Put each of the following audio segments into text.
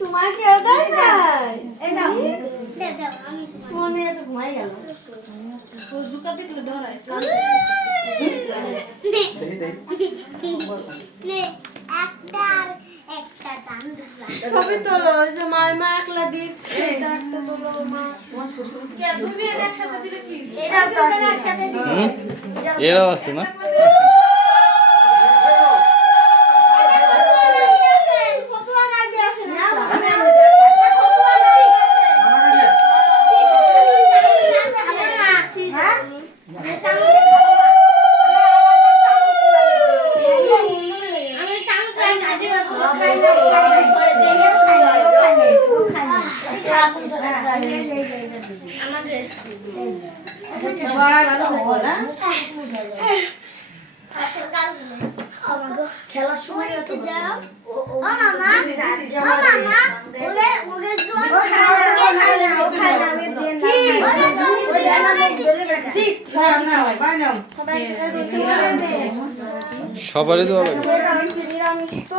তোমার কেউ দেয় নাই মনে তো ঘুমাই গেল ছবি তোলো যে মায় মা একলা দিচ্ছে একটা তোলো মা এরাও আছে না খেলার সময় সবারই দেওয়া লাগে নিরামিষ তো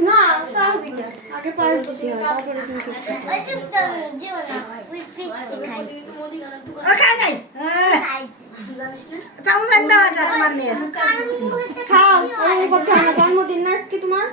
না আগে পায়েস দিতে হয় তারপরে তুমি খাও জন্মদিন না আজকে তোমার